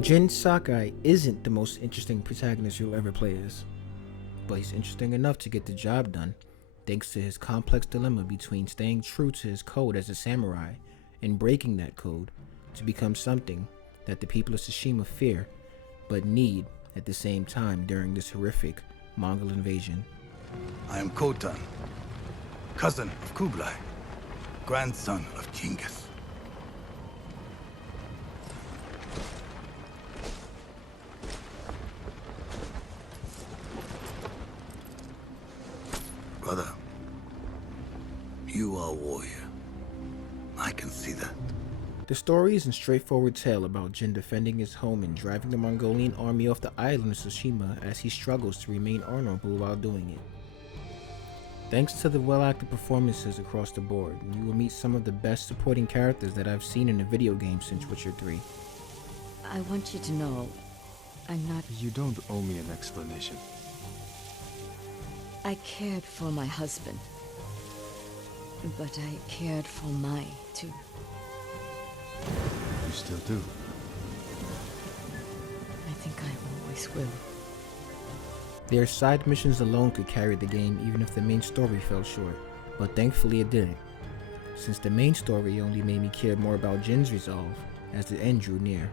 Jin Sakai isn't the most interesting protagonist you'll ever play as, but he's interesting enough to get the job done, thanks to his complex dilemma between staying true to his code as a samurai and breaking that code to become something that the people of Tsushima fear, but need at the same time during this horrific Mongol invasion. I am Khotan, cousin of Kublai, grandson of Genghis. Brother, you are a warrior. I can see that. The story is a straightforward tale about Jin defending his home and driving the Mongolian army off the island of Tsushima as he struggles to remain honorable while doing it. Thanks to the well-acted performances across the board, you will meet some of the best supporting characters that I've seen in a video game since Witcher 3. I want you to know, I'm not... You don't owe me an explanation. I cared for my husband, but I cared for Mai, too. You still do. I think I always will. Their side missions alone could carry the game even if the main story fell short, but thankfully it didn't, since the main story only made me care more about Jin's resolve as the end drew near.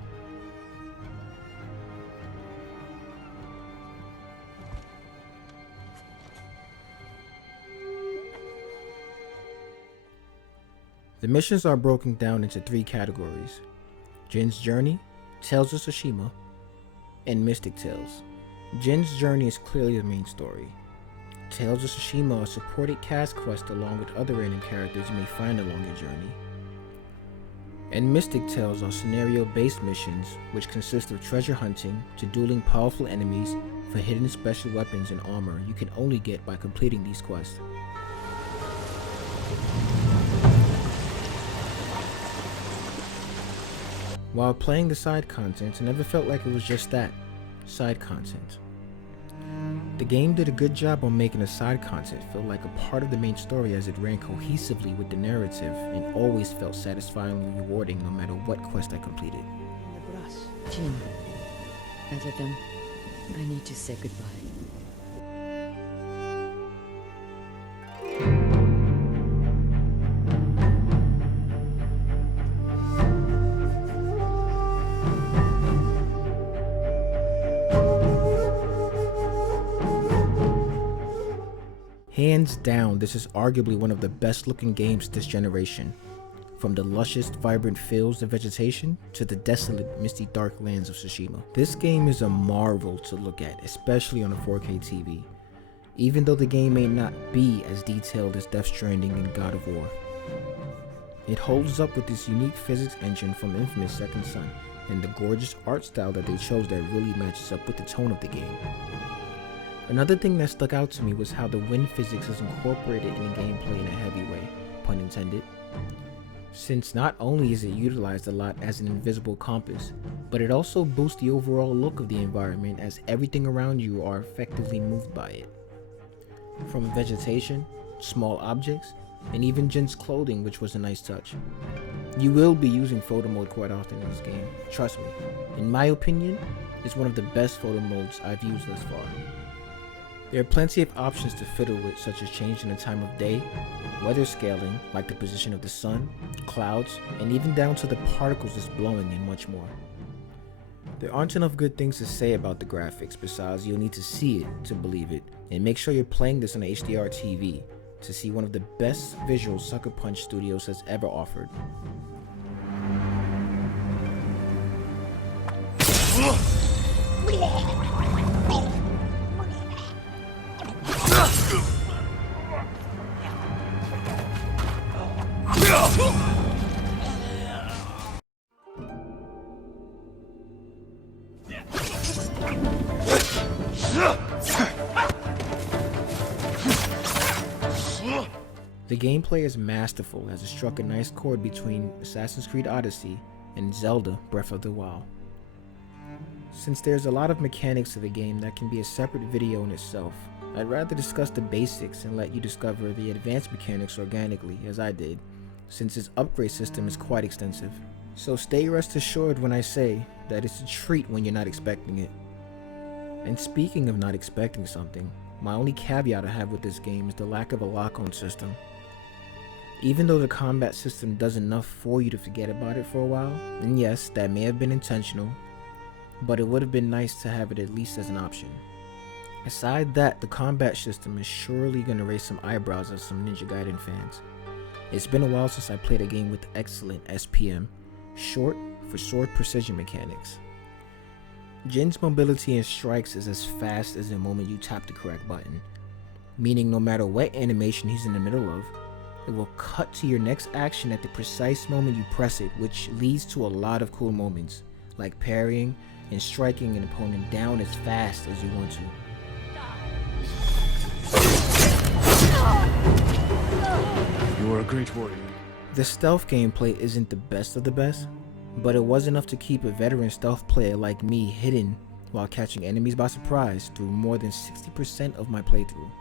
The missions are broken down into 3 categories: Jin's Journey, Tales of Tsushima, and Mystic Tales. Jin's Journey is clearly the main story. Tales of Tsushima are supported cast quests along with other random characters you may find along your journey. And Mystic Tales are scenario-based missions which consist of treasure hunting to dueling powerful enemies for hidden special weapons and armor you can only get by completing these quests. While playing the side content, I never felt like it was just that, side content. The game did a good job on making the side content feel like a part of the main story as it ran cohesively with the narrative and always felt satisfyingly rewarding no matter what quest I completed. Jin, other than I need to say goodbye. Hands down, this is arguably one of the best looking games this generation. From the luscious, vibrant fields of vegetation to the desolate, misty dark lands of Tsushima. This game is a marvel to look at, especially on a 4K TV, even though the game may not be as detailed as Death Stranding and God of War. It holds up with this unique physics engine from infamous Second Son, and the gorgeous art style that they chose that really matches up with the tone of the game. Another thing that stuck out to me was how the wind physics is incorporated in the gameplay in a heavy way, pun intended, since not only is it utilized a lot as an invisible compass, but it also boosts the overall look of the environment as everything around you are effectively moved by it. From vegetation, small objects, and even Jin's clothing, which was a nice touch. You will be using photo mode quite often in this game, trust me. In my opinion, it's one of the best photo modes I've used thus far. There are plenty of options to fiddle with, such as changing the time of day, weather scaling like the position of the sun, clouds, and even down to the particles it's blowing and much more. There aren't enough good things to say about the graphics besides you'll need to see it to believe it, and make sure you're playing this on an HDR TV to see one of the best visuals Sucker Punch Studios has ever offered. The gameplay is masterful as it struck a nice chord between Assassin's Creed Odyssey and Zelda Breath of the Wild. Since there's a lot of mechanics to the game that can be a separate video in itself, I'd rather discuss the basics and let you discover the advanced mechanics organically, as I did, since its upgrade system is quite extensive. So stay rest assured when I say, that it's a treat when you're not expecting it. And speaking of not expecting something, my only caveat I have with this game is the lack of a lock-on system. Even though the combat system does enough for you to forget about it for a while, and yes, that may have been intentional, but it would have been nice to have it at least as an option. Aside that, the combat system is surely going to raise some eyebrows at some Ninja Gaiden fans. It's been a while since I played a game with excellent SPM, short for sword precision mechanics. Jin's mobility and strikes is as fast as the moment you tap the correct button, meaning no matter what animation he's in the middle of, it will cut to your next action at the precise moment you press it, which leads to a lot of cool moments, like parrying and striking an opponent down as fast as you want to. You are a great warrior. The stealth gameplay isn't the best of the best, but it was enough to keep a veteran stealth player like me hidden while catching enemies by surprise through more than 60% of my playthrough.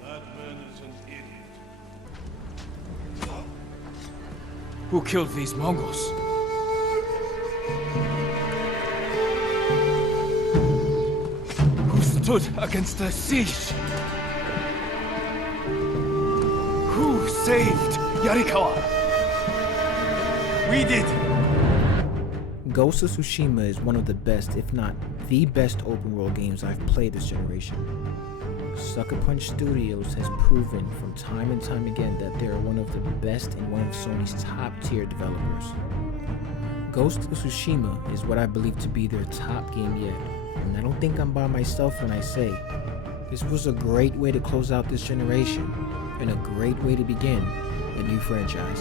That man is an idiot. Who killed these Mongols? Who stood against the siege? Who saved Yarikawa? We did! Ghost of Tsushima is one of the best, if not the best open world games I've played this generation. Sucker Punch Studios has proven from time and time again that they are one of the best and one of Sony's top tier developers. Ghost of Tsushima is what I believe to be their top game yet, and I don't think I'm by myself when I say this was a great way to close out this generation and a great way to begin a new franchise.